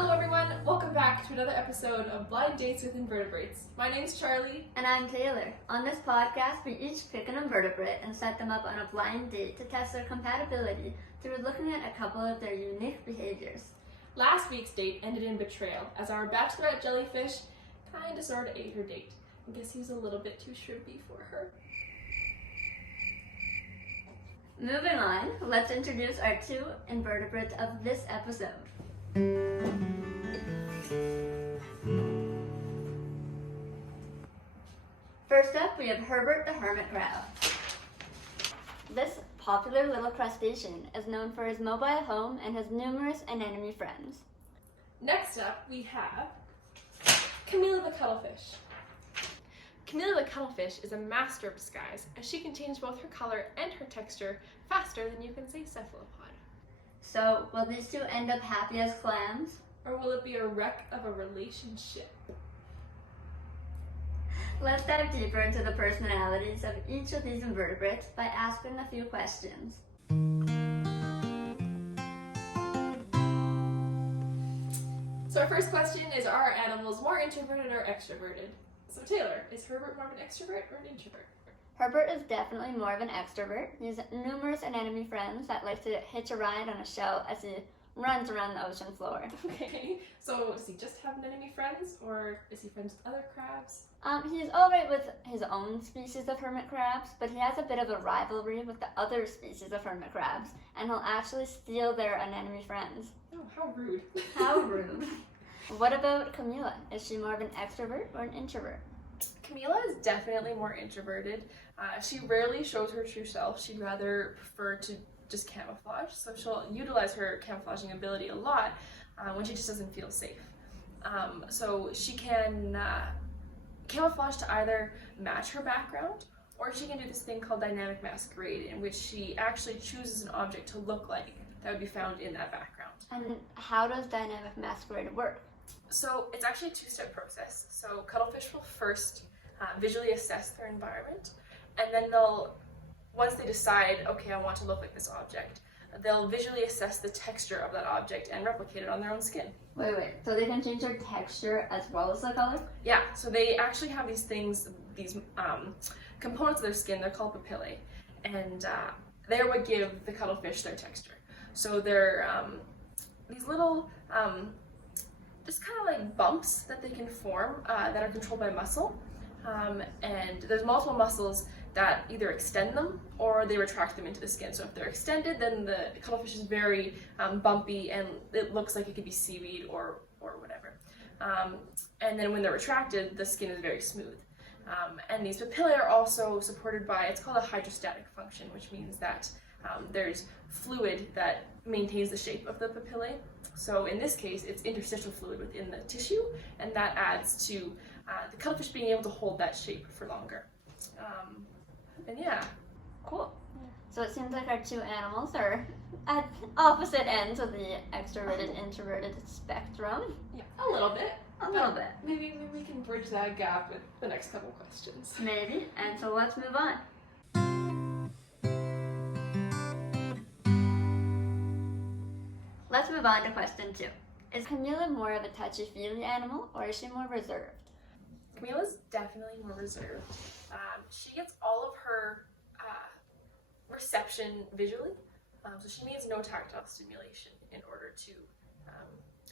Hello everyone, welcome back to another episode of Blind Dates with Invertebrates. My name's Charlie. And I'm Taylor. On this podcast, we each pick an invertebrate and set them up on a blind date to test their compatibility through looking at a couple of their unique behaviors. Last week's date ended in betrayal, as our bachelorette jellyfish kinda sorta ate her date. I guess he was a little bit too shrimpy for her. Moving on, let's introduce our two invertebrates of this episode. First up, we have Herbert the hermit crab. This popular little crustacean is known for his mobile home and has numerous anemone friends. Next up, we have Camilla the cuttlefish. Camilla the cuttlefish is a master of disguise, as she can change both her color and her texture faster than you can say cephalopod. So, will these two end up happy as clams? Or will it be a wreck of a relationship? Let's dive deeper into the personalities of each of these invertebrates by asking a few questions. So our first question is, are animals more introverted or extroverted? So Taylor, is Herbert more of an extrovert or an introvert? Herbert is definitely more of an extrovert. He has numerous anemone friends that like to hitch a ride on a shell as he runs around the ocean floor. Okay, so does he just have anemone friends, or is he friends with other crabs? He's alright with his own species of hermit crabs, but he has a bit of a rivalry with the other species of hermit crabs, and he'll actually steal their anemone friends. Oh, how rude. How rude. What about Camilla? Is she more of an extrovert or an introvert? Camilla is definitely more introverted. She rarely shows her true self. She'd rather prefer to just camouflage, so she'll utilize her camouflaging ability a lot when she just doesn't feel safe. So she can camouflage to either match her background, or she can do this thing called dynamic masquerade, in which she actually chooses an object to look like that would be found in that background. And how does dynamic masquerade work? So it's actually a two-step process. So cuttlefish will first visually assess their environment, and then once they decide, okay, I want to look like this object, they'll visually assess the texture of that object and replicate it on their own skin. Wait, so they can change their texture as well as the color? Yeah, so they actually have these things, these components of their skin, they're called papillae, and they're what give the cuttlefish their texture. So they're these little, just kind of like bumps that they can form that are controlled by muscle, and there's multiple muscles that either extend them or they retract them into the skin. So if they're extended, then the cuttlefish is very bumpy and it looks like it could be seaweed or whatever. And then when they're retracted, the skin is very smooth. And these papillae are also supported by, it's called a hydrostatic function, which means that there's fluid that maintains the shape of the papillae. So in this case, it's interstitial fluid within the tissue, and that adds to the cuttlefish being able to hold that shape for longer. And yeah. Cool. So it seems like our two animals are at opposite ends of the extroverted-introverted spectrum. Yeah, a little bit. A little bit. Maybe we can bridge that gap with the next couple questions. Maybe. And so let's move on. Let's move on to question 2. Is Camilla more of a touchy-feely animal, or is she more reserved? Camilla's definitely more reserved. She gets all of her reception visually, so she needs no tactile stimulation in order to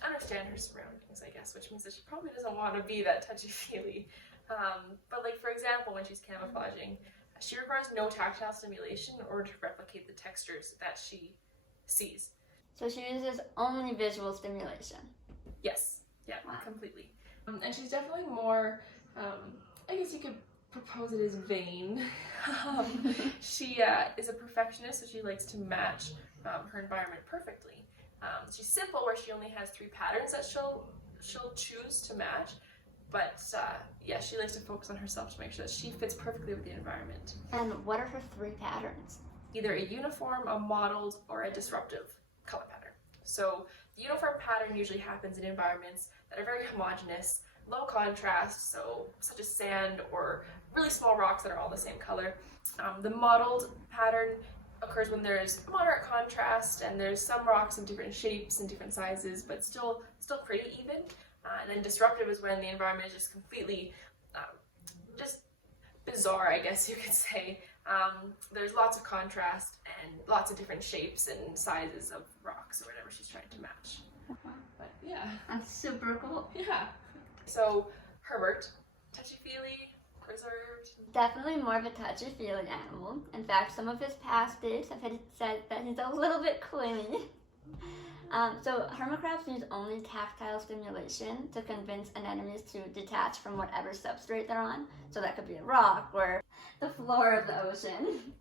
understand her surroundings, I guess, which means that she probably doesn't want to be that touchy-feely. But like, for example, when she's camouflaging, she requires no tactile stimulation in order to replicate the textures that she sees. So she uses only visual stimulation. Yes, yeah, Wow. Completely. And she's definitely more, I guess you could propose it as vain. She is a perfectionist, so she likes to match her environment perfectly. She's simple, where she only has 3 patterns that she'll choose to match, but yeah, she likes to focus on herself to make sure that she fits perfectly with the environment. And what are her 3 patterns? Either a uniform, a modeled, or a disruptive color pattern. So the uniform pattern usually happens in environments that are very homogeneous, low contrast, so such as sand or really small rocks that are all the same color. The modeled pattern occurs when there's moderate contrast and there's some rocks of different shapes and different sizes, but still pretty even. And then disruptive is when the environment is just completely just bizarre, I guess you could say. There's lots of contrast and lots of different shapes and sizes of rocks or whatever she's trying to match. But yeah. That's super cool. Yeah. So Herbert, touchy-feely, reserved? Definitely more of a touchy-feely animal. In fact, some of his past dates have said that he's a little bit clingy. So hermit crabs use only tactile stimulation to convince anemones to detach from whatever substrate they're on. So that could be a rock or the floor of the ocean.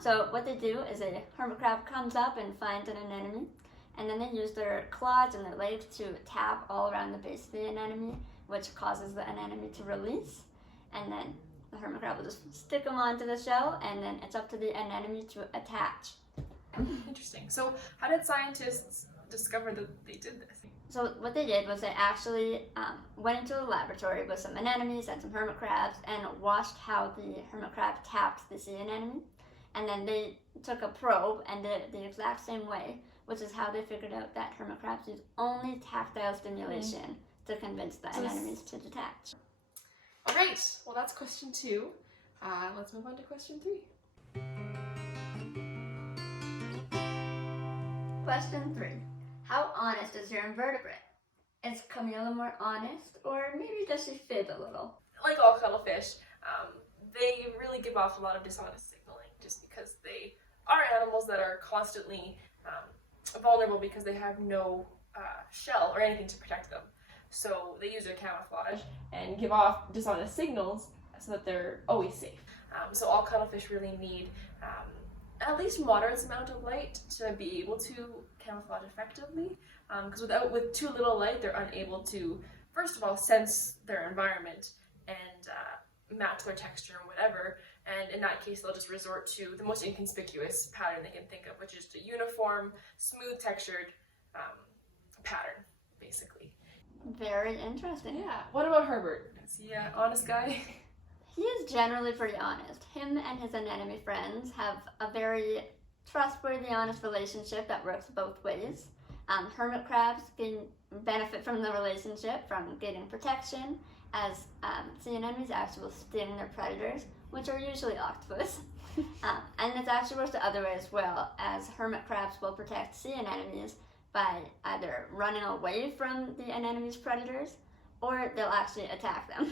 So what they do is a hermit crab comes up and finds an anemone, and then they use their claws and their legs to tap all around the base of the anemone, which causes the anemone to release. And then the hermit crab will just stick them onto the shell, and then it's up to the anemone to attach. Interesting. So how did scientists discover that they did this? So what they did was they actually went into a laboratory with some anemones and some hermit crabs and watched how the hermit crab tapped the sea anemone. And then they took a probe and did it the exact same way, which is how they figured out that hermit crabs use only tactile stimulation to convince the anemones to detach. All right. Well, that's question 2. Let's move on to question 3. Question 3. How honest is your invertebrate? Is Camilla more honest, or maybe does she fib a little? Like all cuttlefish, they really give off a lot of dishonest signaling just because they are animals that are constantly vulnerable because they have no shell or anything to protect them. So they use their camouflage and give off dishonest signals so that they're always safe. So all cuttlefish really need at least moderate amount of light to be able to camouflage effectively, because with too little light they're unable to, first of all, sense their environment and match their texture and whatever, and in that case they'll just resort to the most inconspicuous pattern they can think of, which is a uniform, smooth textured pattern, basically. Very interesting. Yeah. What about Herbert? Is he an honest guy? He is generally pretty honest. Him and his anemone friends have a very trustworthy, honest relationship that works both ways. Hermit crabs can benefit from the relationship from getting protection, as sea anemones actually will sting their predators, which are usually octopus. And it's actually works the other way as well, as hermit crabs will protect sea anemones by either running away from the anemone's predators, or they'll actually attack them.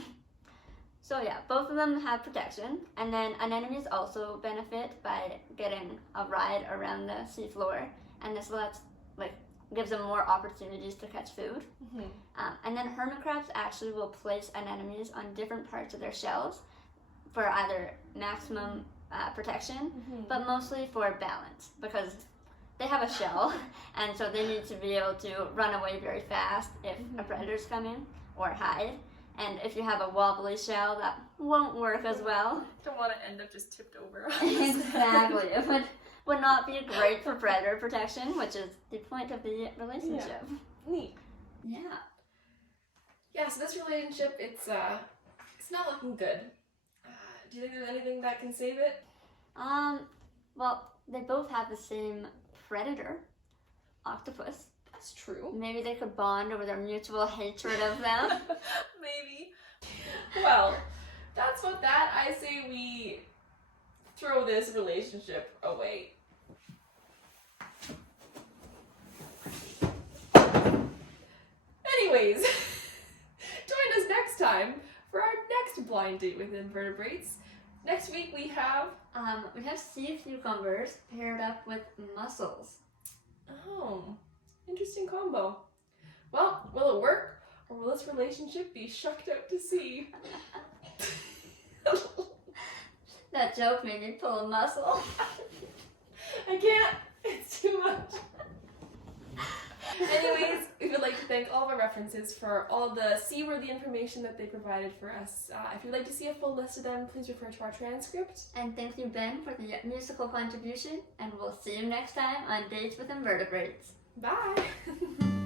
So yeah, both of them have protection, and then anemones also benefit by getting a ride around the seafloor, and this gives them more opportunities to catch food. And then hermit crabs actually will place anemones on different parts of their shells for either maximum protection, but mostly for balance, because they have a shell, and so they need to be able to run away very fast if a predator's coming, or hide. And if you have a wobbly shell, that won't work as well. Don't want to end up just tipped over. Exactly. It would not be great for predator protection, which is the point of the relationship. Yeah. Neat. Yeah. Yeah, so this relationship, it's not looking good. Do you think there's anything that can save it? Well, they both have the same predator, octopus. That's true. Maybe they could bond over their mutual hatred of them. Maybe. Well, that's what that. I say we throw this relationship away. Anyways, join us next time for our next blind date with invertebrates. Next week we have sea cucumbers paired up with mussels. Oh, interesting combo. Well, will it work, or will this relationship be shucked out to sea? That joke made me pull a muscle. I can't. It's too much. Anyways, we would like to thank all of our references for all the seaworthy information that they provided for us. If you'd like to see a full list of them, please refer to our transcript. And thank you, Ben, for the musical contribution. And we'll see you next time on Dates with Invertebrates. Bye!